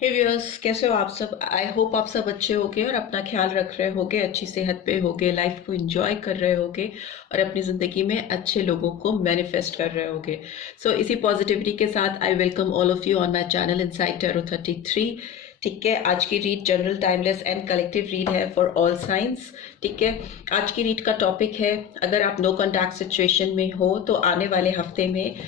हे viewers, कैसे हो आप सब। आई होप आप सब अच्छे होगे और अपना ख्याल रख रहे होगे, अच्छी सेहत पे होगे, लाइफ को एंजॉय कर रहे होगे और अपनी ज़िंदगी में अच्छे लोगों को मैनिफेस्ट कर रहे होगे। सो इसी पॉजिटिविटी के साथ I welcome all of you on my channel inside tarot 33। ठीक है, आज की read general, timeless and collective read है फॉर ऑल साइंस। ठीक है, आज की रीड का टॉपिक है, अगर आप नो कॉन्टैक्ट सिचुएशन में हो तो आने वाले हफ्ते में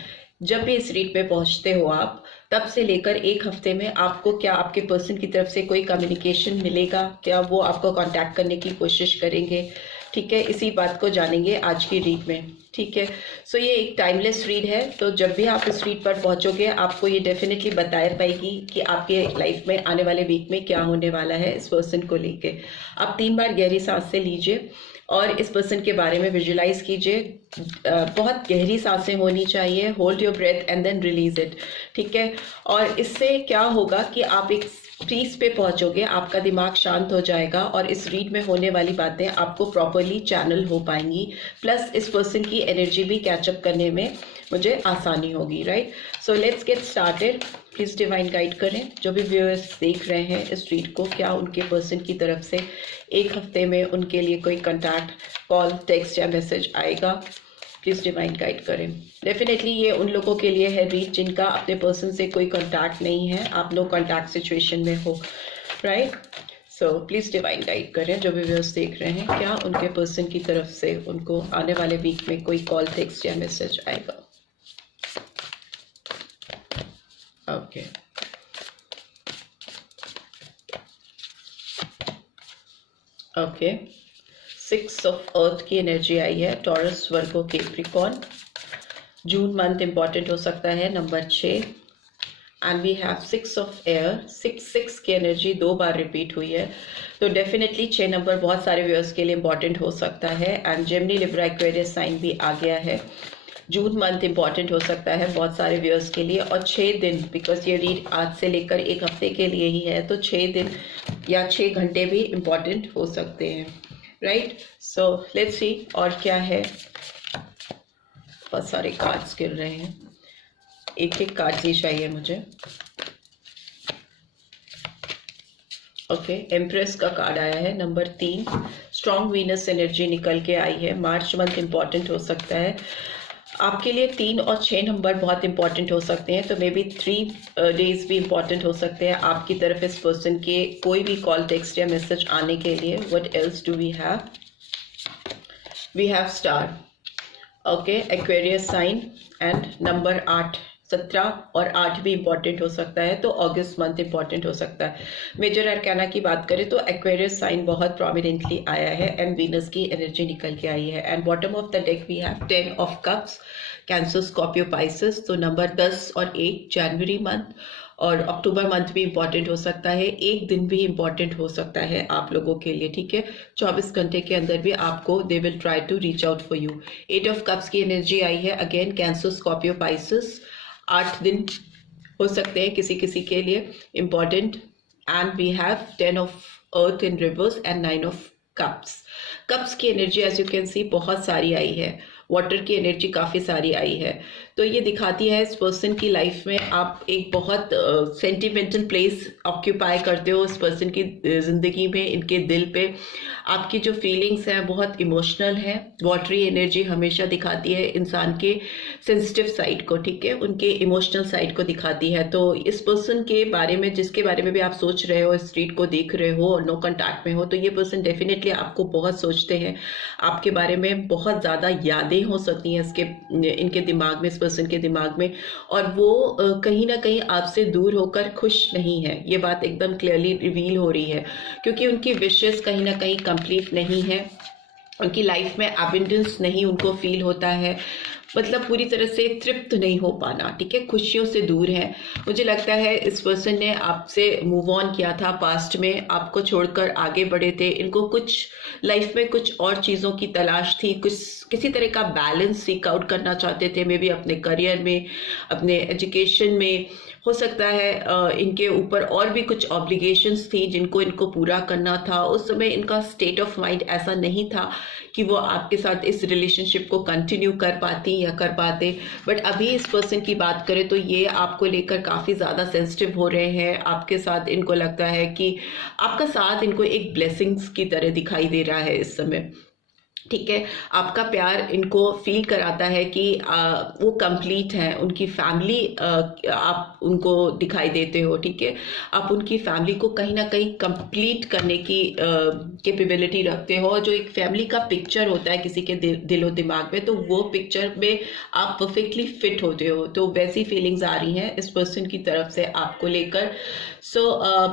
जब भी इस रीड पे पहुंचते हो आप, तब से लेकर एक हफ्ते में आपको क्या आपके पर्सन की तरफ से कोई कम्युनिकेशन मिलेगा, क्या वो आपको कांटेक्ट करने की कोशिश करेंगे। ठीक है, इसी बात को जानेंगे आज की रीड में। ठीक है, सो ये एक टाइमलेस रीड है, तो जब भी आप इस रीड पर पहुंचोगे आपको ये डेफिनेटली बता पाएगी कि आपके लाइफ में आने वाले वीक में क्या होने वाला है इस पर्सन को लेके। आप 3 बार गहरी सांस से लीजिए और इस पर्सन के बारे में विजुलाइज कीजिए। बहुत गहरी सांसें होनी चाहिए। Hold your breath and then release it. ठीक है, और इससे क्या होगा कि आप एक पीस पे पहुंचोगे, आपका दिमाग शांत हो जाएगा और इस रीड में होने वाली बातें आपको प्रॉपरली चैनल हो पाएंगी। प्लस इस पर्सन की एनर्जी भी कैचअप करने में मुझे आसानी होगी। Right, so let's get started. Please divine guide करें जो भी व्यूअर्स देख रहे हैं इस रीड को, क्या उनके पर्सन की तरफ से एक हफ्ते में उनके लिए कोई कंटैक्ट, कॉल, टेक्स्ट या मैसेज आएगा। प्लीज़ डिवाइन गाइड करें। डेफिनेटली ये उन लोगों के लिए है रीड जिनका अपने पर्सन से कोई कांटेक्ट नहीं है, आप नो कांटेक्ट सिचुएशन में हो। Right, so please divine guide करें जो भी व्यूअर्स देख रहे हैं, क्या उनके पर्सन की तरफ से उनको आने वाले वीक में कोई कॉल, टेक्स्ट या मैसेज आएगा। ओके, ओके, 6 ऑफ अर्थ की एनर्जी आई है, Taurus, Virgo, Capricorn. June month important हो सकता है, number 6। And we have 6 of air. 6 की एनर्जी 2 बार रिपीट हुई है, तो डेफिनेटली 6 नंबर बहुत सारे व्यूअर्स के लिए इंपॉर्टेंट हो सकता है। And Gemini, Libra, Aquarius sign भी आ गया है। जून मंथ इंपॉर्टेंट हो सकता है बहुत सारे व्यूअर्स के लिए, और 6 दिन, बिकॉज ये रीड आज से लेकर एक हफ्ते के लिए ही है, तो 6 दिन या 6 घंटे भी इंपॉर्टेंट हो सकते हैं। राइट, सो लेट्स सी और क्या है। बहुत सारे कार्ड्स गिर रहे हैं, एक एक कार्ड ही चाहिए मुझे। ओके, एम्प्रेस का कार्ड आया है, नंबर 3। स्ट्रॉन्ग वीनस एनर्जी निकल के आई है। मार्च मंथ इंपॉर्टेंट हो सकता है आपके लिए। 3 और 6 नंबर बहुत इंपॉर्टेंट हो सकते हैं, तो मे बी 3 डेज भी इंपॉर्टेंट हो सकते हैं आपकी तरफ इस पर्सन के कोई भी कॉल, टेक्स्ट या मैसेज आने के लिए। What else do we have? We have star, okay, Aquarius sign and number 8। 17 और 8 भी इंपॉर्टेंट हो सकता है, तो अगस्त मंथ इंपॉर्टेंट हो सकता है। मेजर अरकाना की बात करें तो एक्वेरियस साइन बहुत प्रोमिनेंटली आया है एंड वीनस की एनर्जी निकल के आई है। And bottom of the deck we have 10 of cups, cancer, Scorpio, Pisces. तो नंबर 10 और 1 जनवरी मंथ और अक्टूबर मंथ भी इंपॉर्टेंट हो सकता है। एक दिन भी इंपॉर्टेंट हो सकता है आप लोगों के लिए। ठीक है, 24 घंटे के अंदर भी आपको they will try to reach out for you. 8 of cups की एनर्जी आई है, अगेन कैंसर, स्कॉर्पियो, पाइसेस। 8 दिन हो सकते हैं किसी किसी के लिए important. And we have 10 of earth in reverse and 9 of cups. Cups की energy as you can see बहुत सारी आई है, वाटर की एनर्जी काफ़ी सारी आई है, तो ये दिखाती है इस पर्सन की लाइफ में आप एक बहुत सेंटिमेंटल प्लेस ऑक्यूपाई करते हो इस पर्सन की ज़िंदगी में। इनके दिल पे आपकी जो फीलिंग्स हैं बहुत इमोशनल है। वाटरी एनर्जी हमेशा दिखाती है इंसान के सेंसिटिव साइड को, ठीक है, उनके इमोशनल साइड को दिखाती है। तो इस पर्सन के बारे में, जिसके बारे में भी आप सोच रहे हो, इस रीड को देख रहे हो और नो कॉन्टैक्ट में हो, तो ये पर्सन डेफिनेटली आपको बहुत सोचते हैं, आपके बारे में बहुत ज़्यादा यादें हो सकती हैं इनके दिमाग में, इस पर्सन के दिमाग में, और वो कहीं ना कहीं आपसे दूर होकर खुश नहीं है। ये बात एकदम क्लियरली रिवील हो रही है, क्योंकि उनकी विशेस कहीं ना कहीं कंप्लीट नहीं है, उनकी लाइफ में एबंडेंस नहीं उनको फील होता है, मतलब पूरी तरह से तृप्त नहीं हो पाना, ठीक है, खुशियों से दूर है। मुझे लगता है इस पर्सन ने आपसे मूव ऑन किया था पास्ट में, आपको छोड़कर आगे बढ़े थे। इनको कुछ लाइफ में कुछ और चीज़ों की तलाश थी, कुछ किसी तरह का बैलेंस सीक आउट करना चाहते थे, मे बी अपने करियर में, अपने एजुकेशन में, हो सकता है इनके ऊपर और भी कुछ ऑब्लिगेशंस थी जिनको इनको पूरा करना था। उस समय इनका स्टेट ऑफ माइंड ऐसा नहीं था कि वो आपके साथ इस रिलेशनशिप को कंटिन्यू कर पाती या कर पाते। बट अभी इस पर्सन की बात करें तो ये आपको लेकर काफ़ी ज़्यादा सेंसिटिव हो रहे हैं। आपके साथ इनको लगता है कि आपका साथ इनको एक ब्लेसिंग्स की तरह दिखाई दे रहा है इस समय, ठीक है। आपका प्यार इनको फील कराता है कि वो कंप्लीट है। उनकी फैमिली आप उनको दिखाई देते हो, ठीक है। आप उनकी फैमिली को कहीं ना कहीं कंप्लीट करने की कैपेबिलिटी रखते हो। जो एक फैमिली का पिक्चर होता है किसी के दिलो दिमाग में, तो वो पिक्चर में आप परफेक्टली फिट होते हो। तो वैसी फीलिंग्स आ रही हैं इस पर्सन की तरफ से आपको लेकर।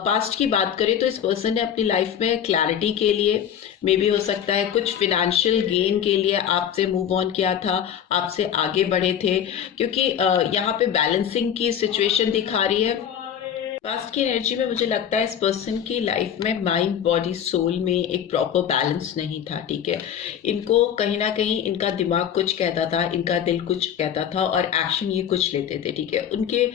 पास्ट की बात करें तो इस पर्सन ने अपनी लाइफ में क्लैरिटी के लिए, मे भी हो सकता है कुछ फिनेंशियल गेन के लिए आपसे मूव ऑन किया था, आपसे आगे बढ़े थे, क्योंकि यहाँ पे बैलेंसिंग की सिचुएशन दिखा रही है। पास्ट की एनर्जी में मुझे लगता है इस पर्सन की लाइफ में माइंड बॉडी सोल में एक प्रॉपर बैलेंस नहीं था, ठीक है। इनको कहीं ना कहीं इनका दिमाग कुछ कहता था, इनका दिल कुछ कहता था और एक्शन ये कुछ लेते थे, ठीक है। उनके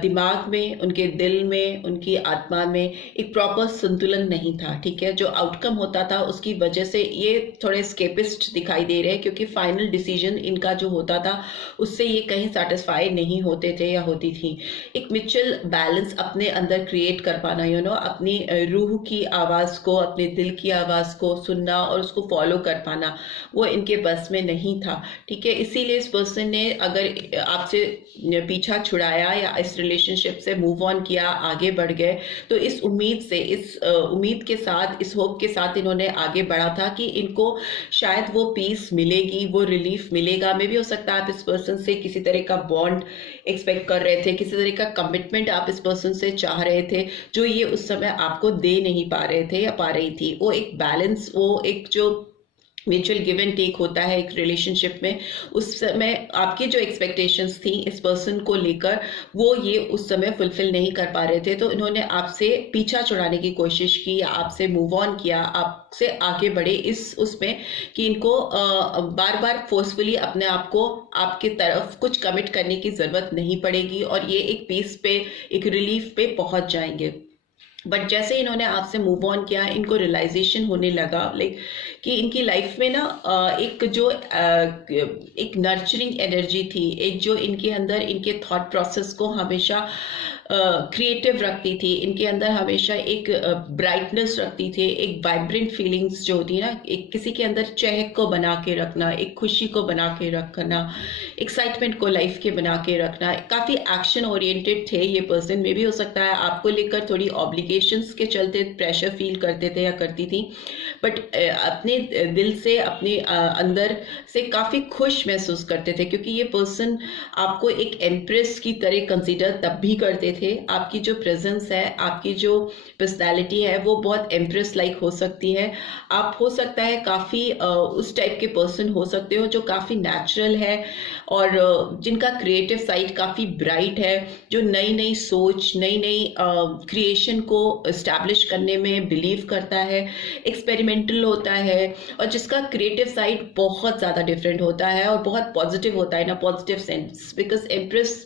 दिमाग में, उनके दिल में, उनकी आत्मा में एक प्रॉपर संतुलन नहीं था, ठीक है। जो आउटकम होता था उसकी वजह से ये थोड़े स्केपिस्ट दिखाई दे रहे हैं, क्योंकि फाइनल डिसीजन इनका जो होता था उससे ये कहीं सेटिस्फाई नहीं होते थे या होती थी। एक म्यूचुअल बैलेंस अपने अंदर क्रिएट कर पाना, अपनी रूह की आवाज को, अपने दिल की आवाज को सुनना और उसको फॉलो कर पाना, वो इनके बस में नहीं था, ठीक है। इसीलिए इस पर्सन ने अगर आपसे पीछा छुड़ाया या इस रिलेशनशिप से मूव ऑन किया, आगे बढ़ गए, तो इस उम्मीद से, इस उम्मीद के साथ, इस होप के साथ इन्होंने आगे बढ़ा था कि इनको शायद वो पीस मिलेगी, वो रिलीफ मिलेगा। मे भी हो सकता है आप इस पर्सन से किसी तरह का बॉन्ड एक्सपेक्ट कर रहे थे, किसी तरह का कमिटमेंट आप इस पर्सन से चाह रहे थे, जो ये उस समय आपको दे नहीं पा रहे थे या पा रही थी। वो एक बैलेंस, वो एक जो म्यूचुअल गिव एंड टेक होता है एक रिलेशनशिप में, उस समय आपकी जो एक्सपेक्टेशंस थी इस पर्सन को लेकर, वो ये उस समय फुलफिल नहीं कर पा रहे थे। तो इन्होंने आपसे पीछा छुड़ाने की कोशिश की या आपसे मूव ऑन किया, आपसे आगे बढ़े इस उसमें कि इनको बार बार फोर्सफुली अपने आप को आपकी तरफ कुछ कमिट करने की जरूरत नहीं पड़ेगी और ये एक पीस पे, एक रिलीफ पे पहुंच जाएंगे। बट जैसे इन्होंने आपसे मूव ऑन किया, इनको रियलाइजेशन होने लगा लाइक कि इनकी लाइफ में ना एक जो एक नर्चरिंग एनर्जी थी, एक जो इनके अंदर इनके थॉट प्रोसेस को हमेशा क्रिएटिव रखती थी, इनके अंदर हमेशा एक ब्राइटनेस रखती थी, एक वाइब्रेंट फीलिंग्स जो होती है ना, एक किसी के अंदर चहक को बना के रखना, एक खुशी को बना के रखना, एक्साइटमेंट को लाइफ के बना के रखना, काफ़ी एक्शन ओरिएंटेड थे ये पर्सन। में भी हो सकता है आपको लेकर थोड़ी ऑब्लिगेशंस के चलते प्रेशर फील करते थे या करती थी, बट अपने दिल से, अपने अंदर से काफ़ी खुश महसूस करते थे, क्योंकि ये पर्सन आपको एक एम्प्रेस की तरह कंसीडर तब भी करते थे। आपकी जो प्रेजेंस है, आपकी जो पर्सनैलिटी है, वो बहुत एम्प्रेस लाइक हो सकती है। आप हो सकता है काफ़ी उस टाइप के पर्सन हो सकते हो जो काफ़ी नेचुरल है और जिनका क्रिएटिव साइड काफ़ी ब्राइट है, जो नई नई सोच, नई नई क्रिएशन को इस्टेब्लिश करने में बिलीव करता है, एक्सपेरिमेंटल होता है और जिसका क्रिएटिव साइड बहुत ज़्यादा डिफरेंट होता है और बहुत पॉजिटिव होता है, ना पॉजिटिव सेंस। बिकॉज एम्प्रेस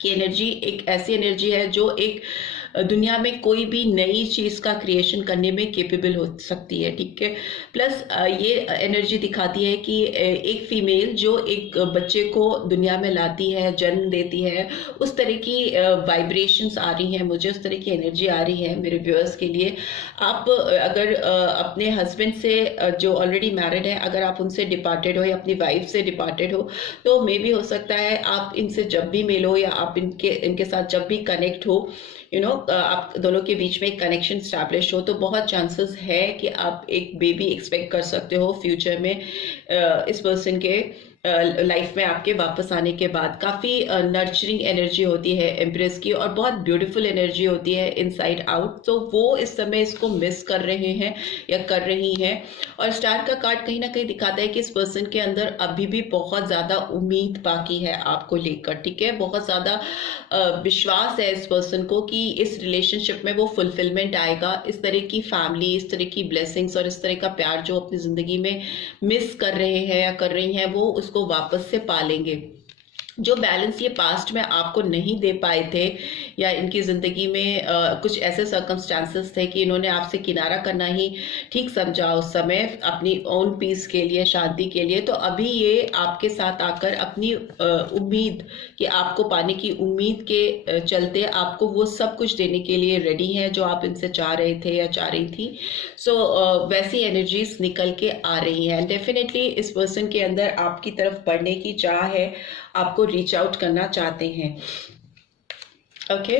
की एनर्जी एक ऐसी एनर्जी है जो एक दुनिया में कोई भी नई चीज़ का क्रिएशन करने में केपेबल हो सकती है, ठीक है। प्लस ये एनर्जी दिखाती है कि एक फीमेल जो एक बच्चे को दुनिया में लाती है, जन्म देती है, उस तरह की वाइब्रेशंस आ रही हैं मुझे, उस तरह की एनर्जी आ रही है मेरे व्यूअर्स के लिए। आप अगर अपने हस्बैंड से जो ऑलरेडी मैरिड है, अगर आप उनसे डिपार्टेड हो या अपनी वाइफ से डिपार्टेड हो, तो मे भी हो सकता है आप इनसे जब भी मिलो या आप इनके साथ जब भी कनेक्ट हो, आप दोनों के बीच में एक कनेक्शन स्टैब्लिश हो, तो बहुत चांसेस है कि आप एक बेबी एक्सपेक्ट कर सकते हो फ्यूचर में इस पर्सन के लाइफ में आपके वापस आने के बाद। काफ़ी नर्चरिंग एनर्जी होती है एम्प्रेस की और बहुत ब्यूटीफुल एनर्जी होती है इनसाइड आउट। तो वो इस समय इसको मिस कर रहे हैं या कर रही हैं। और स्टार का कार्ड कहीं ना कहीं दिखाता है कि इस पर्सन के अंदर अभी भी बहुत ज़्यादा उम्मीद बाकी है आपको लेकर, ठीक है। बहुत ज़्यादा विश्वास है इस पर्सन को कि इस रिलेशनशिप में वो फुलफिलमेंट आएगा। इस तरह की फैमिली, इस तरह की ब्लेसिंग्स और इस तरह का प्यार जो अपनी ज़िंदगी में मिस कर रहे हैं या कर रही हैं, वो उसको वापस से पालेंगे। जो बैलेंस ये पास्ट में आपको नहीं दे पाए थे, या इनकी ज़िंदगी में कुछ ऐसे सर्कमस्टांसेस थे कि इन्होंने आपसे किनारा करना ही ठीक समझा उस समय अपनी ओन पीस के लिए, शांति के लिए, तो अभी ये आपके साथ आकर अपनी उम्मीद कि आपको पाने की उम्मीद के चलते आपको वो सब कुछ देने के लिए रेडी हैं जो आप इनसे चाह रहे थे या चाह रही थी। सो वैसी एनर्जीज निकल के आ रही हैं। डेफिनेटली इस पर्सन के अंदर आपकी तरफ बढ़ने की चाह है, आपको रीच आउट करना चाहते हैं। ओके,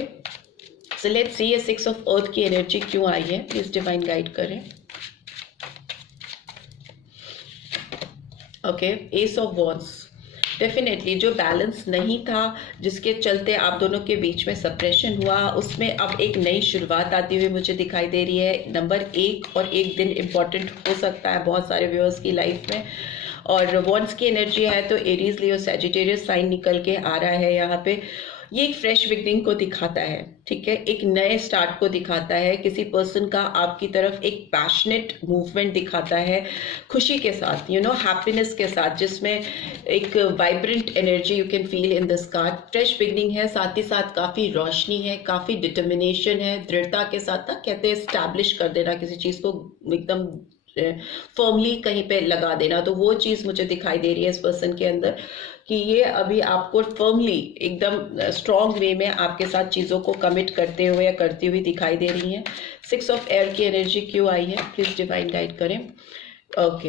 सो लेट्स सी ये 6 ऑफ अर्थ की एनर्जी क्यों आई है, प्लीज डिवाइन गाइड करें। Okay, ace of wands. Definitely जो बैलेंस नहीं था, जिसके चलते आप दोनों के बीच में सप्रेशन हुआ, उसमें अब एक नई शुरुआत आती हुई मुझे दिखाई दे रही है। नंबर 1 और 1 दिन इम्पॉर्टेंट हो सकता है बहुत सारे व्यूअर्स की लाइफ में। और वॉन्ड्स की एनर्जी है तो एरीज, लियो, सैजिटेरियस साइन निकल के आ रहा है यहाँ पे। ये एक फ्रेश बिगनिंग को दिखाता है, ठीक है, एक नए स्टार्ट को दिखाता है। किसी पर्सन का आपकी तरफ एक पैशनेट मूवमेंट दिखाता है, खुशी के साथ, यू नो, हैप्पीनेस के साथ, जिसमें एक vibrant energy you can feel in this card. Fresh beginning है, साथ ही साथ काफ़ी रोशनी है, काफ़ी डिटर्मिनेशन है, दृढ़ता के साथ ना, कहते हैं स्टैब्लिश कर देना किसी चीज़ को, एकदम फर्मली कहीं पे लगा देना। तो वो चीज़ मुझे दिखाई दे रही है इस पर्सन के अंदर कि ये अभी आपको फर्मली एकदम स्ट्रॉन्ग वे में आपके साथ चीज़ों को कमिट करते हुए या करती हुई दिखाई दे रही हैं। 6 ऑफ एयर की एनर्जी क्यों आई है, प्लीज डिवाइन गाइड करें। ओके,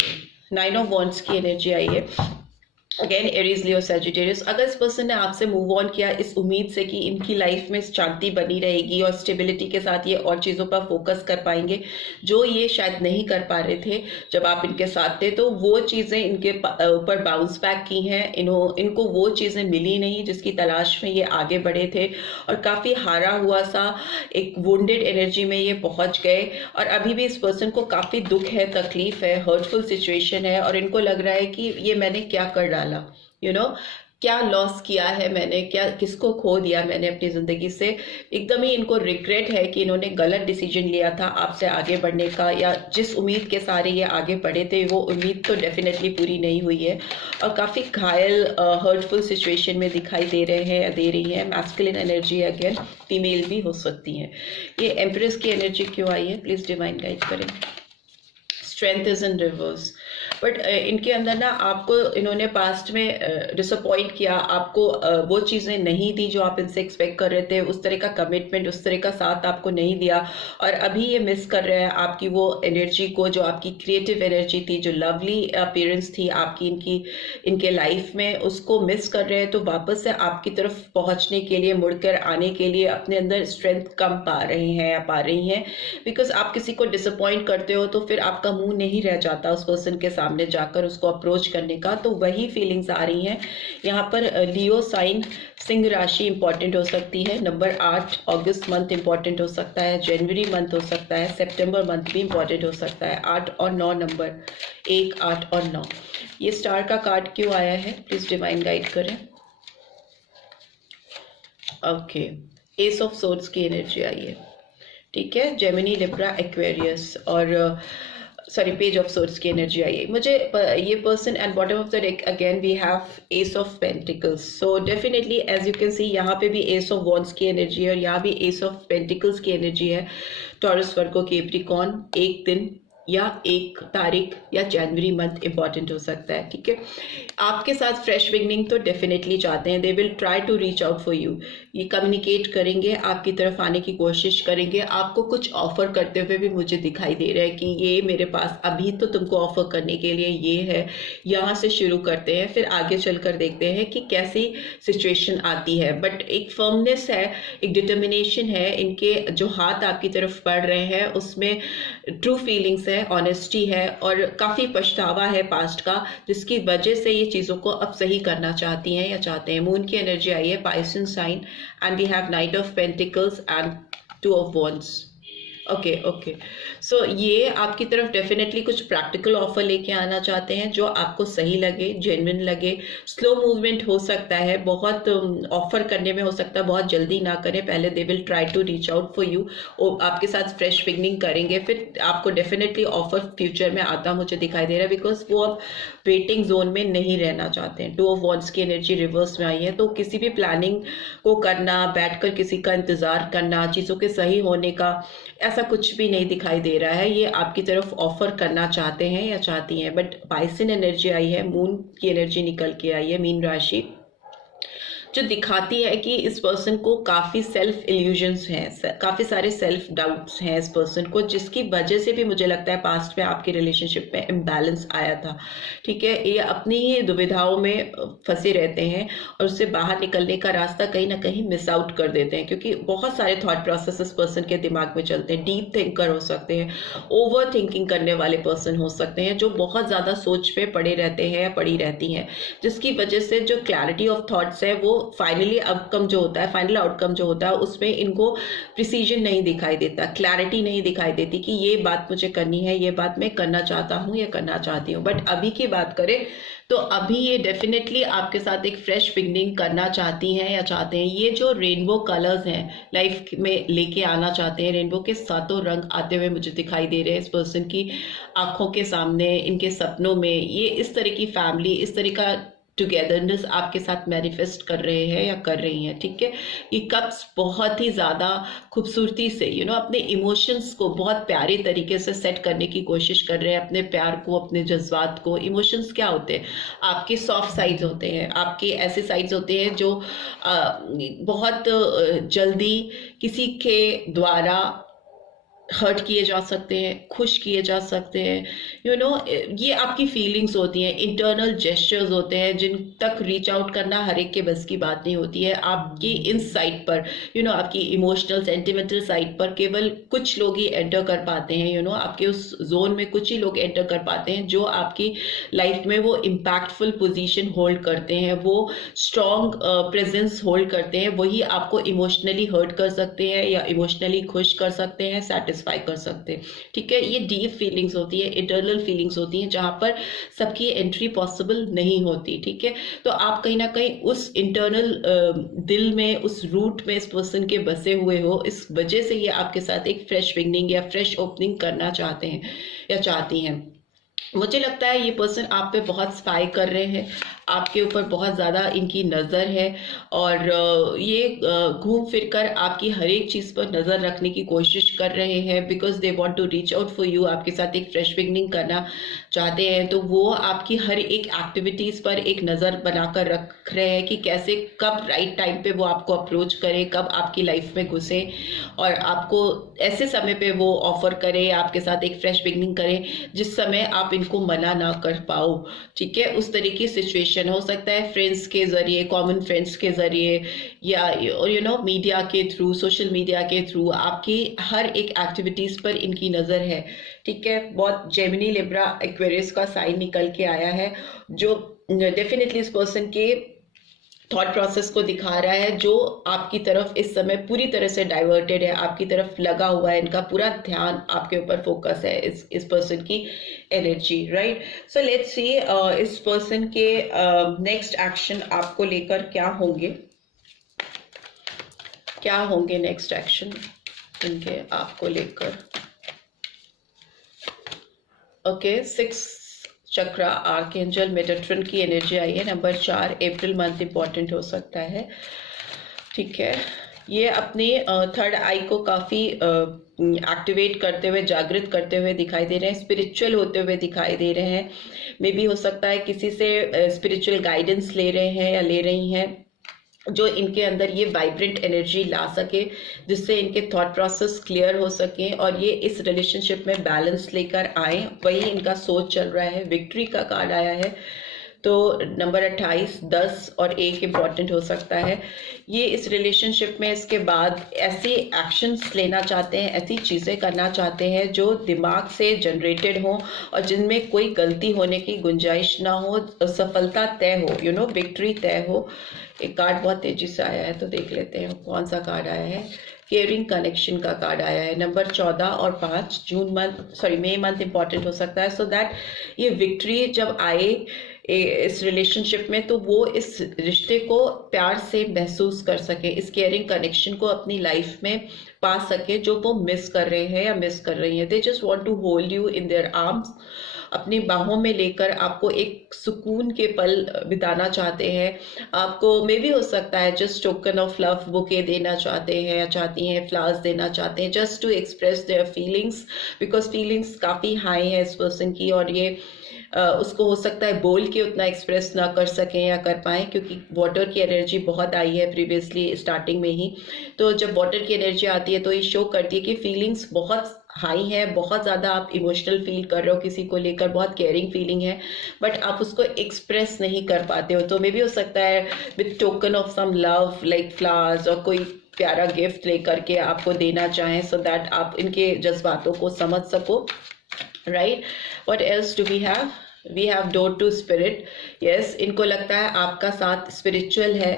9 ऑफ वॉन्ड्स की एनर्जी आई है। अगेन एरीज, लियो, सैजिटेरियस। अगर इस पर्सन ने आपसे मूव ऑन किया इस उम्मीद से कि इनकी लाइफ में शांति बनी रहेगी और स्टेबिलिटी के साथ ये और चीज़ों पर फोकस कर पाएंगे जो ये शायद नहीं कर पा रहे थे जब आप इनके साथ थे, तो वो चीज़ें इनके ऊपर बाउंस बैक की हैं। इनको वो चीज़ें मिली नहीं जिसकी तलाश में ये आगे बढ़े थे, और काफ़ी हारा हुआ सा एक वुंडेड एनर्जी में ये पहुँच गए। और अभी भी इस पर्सन को काफ़ी दुख है, तकलीफ है, हर्टफुल सिचुएशन है, और इनको लग रहा है कि ये मैंने क्या कर डाला, यू नो, क्या लॉस किया है मैंने, क्या किसको खो दिया मैंने अपनी जिंदगी से। एकदम ही इनको रिग्रेट है कि इन्होंने गलत डिसीजन लिया था आपसे आगे बढ़ने का, या जिस उम्मीद के सारे ये आगे बढ़े थे वो उम्मीद तो डेफिनेटली पूरी नहीं हुई है, और काफ़ी घायल हर्टफुल सिचुएशन में दिखाई दे रहे हैं या दे रही हैं। मैस्कुलिन एनर्जी, अगेन फीमेल भी हो सकती हैं। ये एम्प्रेस की एनर्जी क्यों आई है, प्लीज डिवाइन गाइड करें। Strength is in reverse. But इनके अंदर ना आपको इन्होंने पास्ट में डिसअपॉइंट किया, आपको वो चीज़ें नहीं दी जो आप इनसे एक्सपेक्ट कर रहे थे, उस तरह का कमिटमेंट, उस तरह का साथ आपको नहीं दिया, और अभी ये मिस कर रहे हैं आपकी वो एनर्जी को, जो आपकी क्रिएटिव एनर्जी थी, जो लवली अपीयरेंस थी आपकी इनके लाइफ में, उसको मिस कर रहे हैं। तो वापस से आपकी तरफ पहुंचने के लिए, मुड़कर आने के लिए अपने अंदर स्ट्रेंथ कम पा रहे हैं या पा रही हैं, बिकॉज आप किसी को डिसअपॉइंट करते हो तो फिर आपका मुंह नहीं रह जाता उस पर्सन के सामने जाकर उसको अप्रोच करने का। तो वही फीलिंग्स आ रही हैं यहाँ पर। लियो साइन, सिंह राशि इंपॉर्टेंट हो सकती है। नंबर 8 अगस्त मंथ इंपॉर्टेंट हो सकता है, जनवरी मंथ हो सकता है, सितंबर मंथ भी इंपॉर्टेंट हो सकता है। 8 और 9 नंबर, 1, 8 और 9। ये स्टार का कार्ड क्यों आया है, प्लीज डिवाइन गाइड करें। ओके, एस ऑफ सोर्ड्स की एनर्जी आई है, ठीक है, जेमिनी, लिब्रा, एक्वेरियस, और सॉरी पेज ऑफ सोर्ड्स की एनर्जी आई है मुझे। ये person at bottom of the deck again we have ace of pentacles. So definitely as you can see यहाँ पे भी एस ऑफ वॉन्ड्स की एनर्जी है और यहाँ भी एस ऑफ पेंटिकल्स की एनर्जी है। टॉरस, वर्गो, कैप्रिकॉर्न, एक दिन या एक तारीख या जनवरी मंथ इंपॉर्टेंट हो सकता है, ठीक है। आपके साथ फ्रेश बिगनिंग तो डेफिनेटली चाहते हैं, they will try to reach out for you. ये कम्युनिकेट करेंगे, आपकी तरफ आने की कोशिश करेंगे, आपको कुछ ऑफर करते हुए भी मुझे दिखाई दे रहा है कि ये मेरे पास अभी तो तुमको ऑफर करने के लिए ये है, यहाँ से शुरू करते हैं, फिर आगे चलकर देखते हैं कि कैसी सिचुएशन आती है। बट एक फर्मनेस है, एक डिटर्मिनेशन है, इनके जो हाथ आपकी तरफ बढ़ रहे हैं उसमें ट्रू फीलिंग्स है, ऑनेस्टी है, और काफ़ी पछतावा है पास्ट का, जिसकी वजह से ये चीज़ों को अब सही करना चाहती हैं या चाहते हैं। मून की एनर्जी आई है, Pisces sign, and we have knight of pentacles and 2 of wands. Okay okay. So ये आपकी तरफ डेफिनेटली कुछ प्रैक्टिकल ऑफर लेके आना चाहते हैं जो आपको सही लगे, जेन्युइन लगे। स्लो मूवमेंट हो सकता है, बहुत ऑफर करने में हो सकता है, बहुत जल्दी ना करें, पहले they will try to reach out for you, आपके साथ फ्रेश बिगनिंग करेंगे, फिर आपको डेफिनेटली ऑफर फ्यूचर में आता मुझे दिखाई दे रहा है, बिकॉज वो अब वेटिंग जोन में नहीं रहना चाहते हैं। 2 ऑफ वॉन्ड्स की एनर्जी रिवर्स में आई है, तो किसी भी प्लानिंग को करना, बैठकर किसी का इंतजार करना, चीज़ों के सही होने का, ऐसा कुछ भी नहीं दिखाई दे रहा है। ये आपकी तरफ ऑफर करना चाहते हैं या चाहती हैं, बट बाइसन एनर्जी आई है, मून की एनर्जी निकल के आई है, मीन राशि, जो दिखाती है कि इस पर्सन को काफ़ी सेल्फ इल्यूजन्स हैं, काफ़ी सारे सेल्फ डाउट्स हैं इस पर्सन को, जिसकी वजह से भी मुझे लगता है पास्ट में आपके रिलेशनशिप में इम्बैलेंस आया था। ठीक है, ये अपनी ही दुविधाओं में फंसे रहते हैं और उससे बाहर निकलने का रास्ता कहीं ना कहीं मिस आउट कर देते हैं, क्योंकि बहुत सारे थॉट प्रोसेस इस पर्सन के दिमाग में चलते हैं। डीप थिंकर हो सकते हैं, ओवर थिंकिंग करने वाले पर्सन हो सकते हैं, जो बहुत ज़्यादा सोच पे पड़े रहते हैं या पड़ी रहती हैं, जिसकी वजह से जो क्लैरिटी ऑफ थॉट्स है वो फाइनली आउटकम जो होता है, फाइनल आउटकम जो होता है उसमें इनको प्रिसीजन नहीं दिखाई देता, क्लैरिटी नहीं दिखाई देती कि ये बात मुझे करनी है, ये बात मैं करना चाहता हूँ या करना चाहती हूँ। बट अभी की बात करें तो अभी ये डेफिनेटली आपके साथ एक फ्रेश बिगनिंग करना चाहती हैं या चाहते हैं। ये जो रेनबो कलर्स हैं लाइफ में लेके आना चाहते हैं, रेनबो के सातों रंग आते हुए मुझे दिखाई दे रहे हैं इस पर्सन की आंखों के सामने, इनके सपनों में। ये इस तरह की फैमिली, इस तरह का टुगेदरनेस आपके साथ मैनिफेस्ट कर रहे हैं या कर रही हैं। ठीक है, ये कप्स बहुत ही ज़्यादा खूबसूरती से अपने इमोशंस को बहुत प्यारे तरीके से सेट करने की कोशिश कर रहे हैं, अपने प्यार को, अपने जज्बात को। इमोशंस क्या होते हैं? आपके सॉफ्ट साइड्स होते हैं, आपके ऐसे साइड्स होते हैं जो बहुत जल्दी किसी के द्वारा हर्ट किए जा सकते हैं, खुश किए जा सकते हैं। ये आपकी फीलिंग्स होती हैं, इंटरनल जेस्चर्स होते हैं जिन तक रीच आउट करना हर एक के बस की बात नहीं होती है। आपकी इन साइड पर आपकी इमोशनल सेंटिमेंटल साइड पर केवल कुछ लोग ही एंटर कर पाते हैं। आपके उस जोन में कुछ ही लोग एंटर कर पाते हैं जो आपकी लाइफ में वो इम्पैक्टफुल पोजीशन होल्ड करते हैं, वो स्ट्रॉन्ग प्रेजेंस होल्ड करते हैं। वही आपको इमोशनली हर्ट कर सकते हैं या इमोशनली खुश कर सकते हैं, सेटिस्फाई कर सकते हैं। ठीक है, ये डीप फीलिंग्स होती है, इंटरनल फीलिंग्स होती हैं जहां पर सबकी एंट्री पॉसिबल नहीं होती। ठीक है, तो आप कहीं ना कहीं उस इंटरनल दिल में, उस रूट में इस पर्सन के बसे हुए हो, इस वजह से ये आपके साथ एक फ्रेश बिगनिंग या फ्रेश ओपनिंग करना चाहते हैं या चाहती हैं। मुझे लगता है ये पर्सन आप पे बहुत स्पाई कर रहे हैं, आपके ऊपर बहुत ज़्यादा इनकी नज़र है और ये घूम फिर कर आपकी हर एक चीज़ पर नज़र रखने की कोशिश कर रहे हैं, because they want to reach out for you. आपके साथ एक फ्रेश बिगनिंग करना चाहते हैं, तो वो आपकी हर एक एक्टिविटीज़ पर एक नज़र बनाकर रख रहे हैं कि कैसे, कब राइट टाइम पे वो आपको अप्रोच करें, कब आपकी लाइफ में घुसे और आपको ऐसे समय पे वो ऑफर करे, आपके साथ एक फ्रेश बिगनिंग करें जिस समय आप इनको मना ना कर पाओ। ठीक है, उस तरह की सिचुएशन हो सकता है फ्रेंड्स के जरिए, कॉमन फ्रेंड्स के जरिए या मीडिया के थ्रू, सोशल मीडिया के थ्रू आपकी हर एक एक्टिविटीज पर इनकी नजर है। ठीक है, बहुत जेमिनी, लिब्रा, एक्वेरियस का साइन निकल के आया है जो डेफिनेटली इस पर्सन के थॉट प्रोसेस को दिखा रहा है, जो आपकी तरफ इस समय पूरी तरह से डाइवर्टेड है, आपकी तरफ लगा हुआ है, इनका पूरा ध्यान आपके ऊपर फोकस है, इस पर्सन की energy. Right, so let's see इस पर्सन के नेक्स्ट एक्शन आपको लेकर क्या होंगे नेक्स्ट एक्शन इनके आपको लेकर। ओके, 6 चक्रा आर्कएंजल मेटाट्रॉन की एनर्जी आई है। नंबर 4 अप्रैल मंथ इंपॉर्टेंट हो सकता है। ठीक है, ये अपनी थर्ड आई को काफ़ी एक्टिवेट करते हुए, जागृत करते हुए दिखाई दे रहे हैं, स्पिरिचुअल होते हुए दिखाई दे रहे हैं। मे बी हो सकता है किसी से स्पिरिचुअल गाइडेंस ले रहे हैं या ले रही हैं, जो इनके अंदर ये वाइब्रेंट एनर्जी ला सके, जिससे इनके थॉट प्रोसेस क्लियर हो सके और ये इस रिलेशनशिप में बैलेंस लेकर आए। वही इनका सोच चल रहा है। विक्ट्री का कार्ड आया है, तो नंबर 28, 10 और 1 इम्पॉर्टेंट हो सकता है। ये इस रिलेशनशिप में इसके बाद ऐसे एक्शंस लेना चाहते हैं, ऐसी चीज़ें करना चाहते हैं जो दिमाग से जनरेटेड हो और जिनमें कोई गलती होने की गुंजाइश ना हो, सफलता तय हो, विक्ट्री तय हो। एक कार्ड बहुत तेजी से आया है तो देख लेते हैं कौन सा कार्ड आया है। केयरिंग कनेक्शन का कार्ड आया है। नंबर 14 और 5 मई मंथ इंपॉर्टेंट हो सकता है, सो दैट ये विक्ट्री जब आए इस रिलेशनशिप में तो वो इस रिश्ते को प्यार से महसूस कर सके, इस केयरिंग कनेक्शन को अपनी लाइफ में पा सके जो वो मिस कर रहे हैं या मिस कर रही हैं। They just want to hold you in their arms, अपनी बाहों में लेकर आपको एक सुकून के पल बिताना चाहते हैं। आपको मे भी हो सकता है just token of love bouquet देना चाहते हैं या चाहती हैं, फ्लावर्स देना चाहते हैं, just to express their feelings, because feelings काफ़ी हाई है इस पर्सन की, और ये उसको हो सकता है बोल के उतना एक्सप्रेस ना कर सकें या कर पाएँ, क्योंकि वाटर की एनर्जी बहुत आई है प्रीवियसली स्टार्टिंग में ही। तो जब वाटर की एनर्जी आती है तो ये शो करती है कि फीलिंग्स बहुत हाई है, बहुत ज़्यादा आप इमोशनल फील कर रहे हो किसी को लेकर, बहुत केयरिंग फीलिंग है, बट आप उसको एक्सप्रेस नहीं कर पाते हो। तो मे भी हो सकता है with token of some love like flowers और कोई प्यारा गिफ्ट लेकर के आपको देना चाहें, सो दैट आप इनके जज्बातों को समझ सको, right. What else do we have? We have door to spirit. Yes, इनको लगता है आपका साथ स्पिरिचुअल है,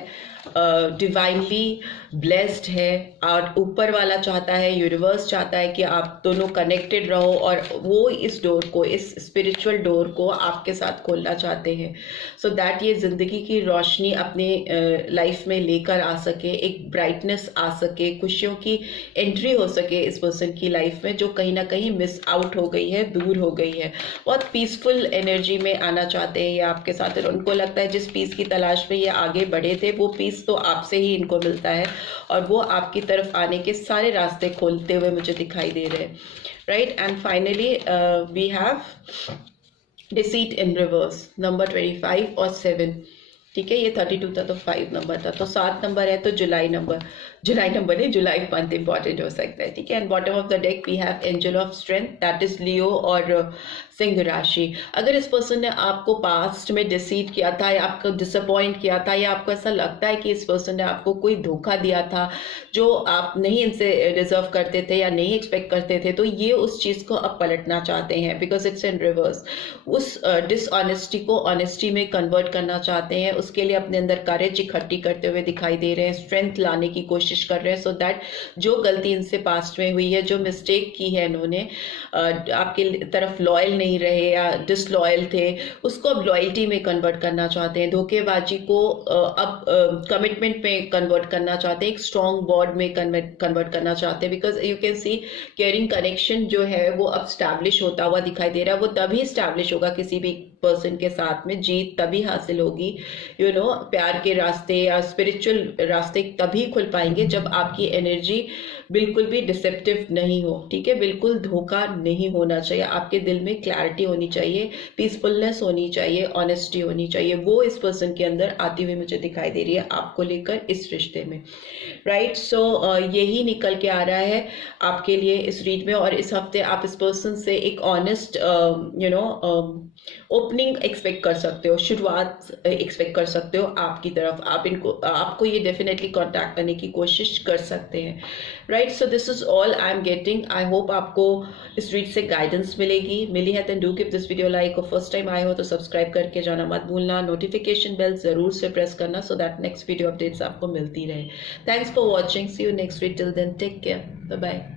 डिवाइनली ब्लेस्ड है, और ऊपर वाला चाहता है, यूनिवर्स चाहता है कि आप दोनों कनेक्टेड रहो, और वो इस डोर को, इस स्पिरिचुअल डोर को आपके साथ खोलना चाहते हैं, सो दैट ये ज़िंदगी की रोशनी अपने लाइफ में लेकर आ सके, एक ब्राइटनेस आ सके, खुशियों की एंट्री हो सके इस पर्सन की लाइफ में जो कहीं ना कहीं मिस आउट हो गई है, दूर हो गई है। बहुत पीसफुल एनर्जी में आना चाहते हैं ये आपके साथ, और उनको लगता है जिस पीस की तलाश में ये आगे बढ़े थे वो पीस तो आपसे ही इनको मिलता है, और वो आपकी तरफ आने के सारे रास्ते खोलते हुए मुझे दिखाई दे रहे हैं, right. And finally we have deceit in reverse, number 25 और 7, ठीक है। ये 32 था तो 5 नंबर था, तो 7 नंबर है तो जुलाई नंबर नहीं, जुलाई मंथ इंपॉर्टेंट हो सकता है, ठीक है। And bottom of the deck we have angel of strength, that is Leo और सिंह राशि। अगर इस पर्सन ने आपको पास्ट में डिसीट किया था या आपको डिसअपॉइंट किया था, या आपको ऐसा लगता है कि इस पर्सन ने आपको कोई धोखा दिया था जो आप नहीं इनसे डिजर्व करते थे या नहीं एक्सपेक्ट करते थे, तो ये उस चीज़ को अब पलटना चाहते हैं, बिकॉज इट्स इन रिवर्स। उस डिसऑनेस्टी को ऑनेस्टी में कन्वर्ट करना चाहते हैं, उसके लिए अपने अंदर करेज इकट्ठी करते हुए दिखाई दे रहे हैं, स्ट्रेंथ लाने की कोशिश कर रहे हैं, सो दैट जो गलती इनसे पास्ट में हुई है, जो मिस्टेक की है इन्होंने, आपके तरफ लॉयल नहीं रहे या डिसलॉयल थे, उसको अब लॉयल्टी में कन्वर्ट करना चाहते हैं, धोखेबाजी को अब कमिटमेंट में कन्वर्ट करना चाहते हैं, एक स्ट्रॉन्ग बॉन्ड में कन्वर्ट करना चाहते हैं, because you can C caring connection जो है वो अब स्टैब्लिश होता हुआ दिखाई दे रहा है। वो तभी स्टैब्लिश होगा किसी भी पर्सन के साथ में, जीत तभी हासिल होगी, यू नो, प्यार के रास्ते या स्पिरिचुअल रास्ते तभी खुल पाएंगे जब आपकी एनर्जी बिल्कुल भी डिसेप्टिव नहीं हो, ठीक है। बिल्कुल धोखा नहीं होना चाहिए, आपके दिल में क्लैरिटी होनी चाहिए, पीसफुलनेस होनी चाहिए, ऑनेस्टी होनी चाहिए, वो इस पर्सन के अंदर आती हुई मुझे दिखाई दे रही है आपको लेकर इस रिश्ते में, राइट। सो यही निकल के आ रहा है आपके लिए इस रीड में, और इस हफ्ते आप इस पर्सन से एक ऑनेस्ट ओपनिंग एक्सपेक्ट कर सकते हो, शुरुआत एक्सपेक्ट कर सकते हो आपकी तरफ, आपको ये डेफिनेटली कांटेक्ट करने की कोशिश कर सकते हैं, right. So this is all I am getting. I hope आपको इस रीड से गाइडेंस मिली है, then do give this video like, और फर्स्ट टाइम आए हो तो सब्सक्राइब करके जाना मत भूलना, नोटिफिकेशन बेल जरूर से प्रेस करना, so that next video updates आपको मिलती रहे। Thanks for watching, see you next week, till then take care, bye bye.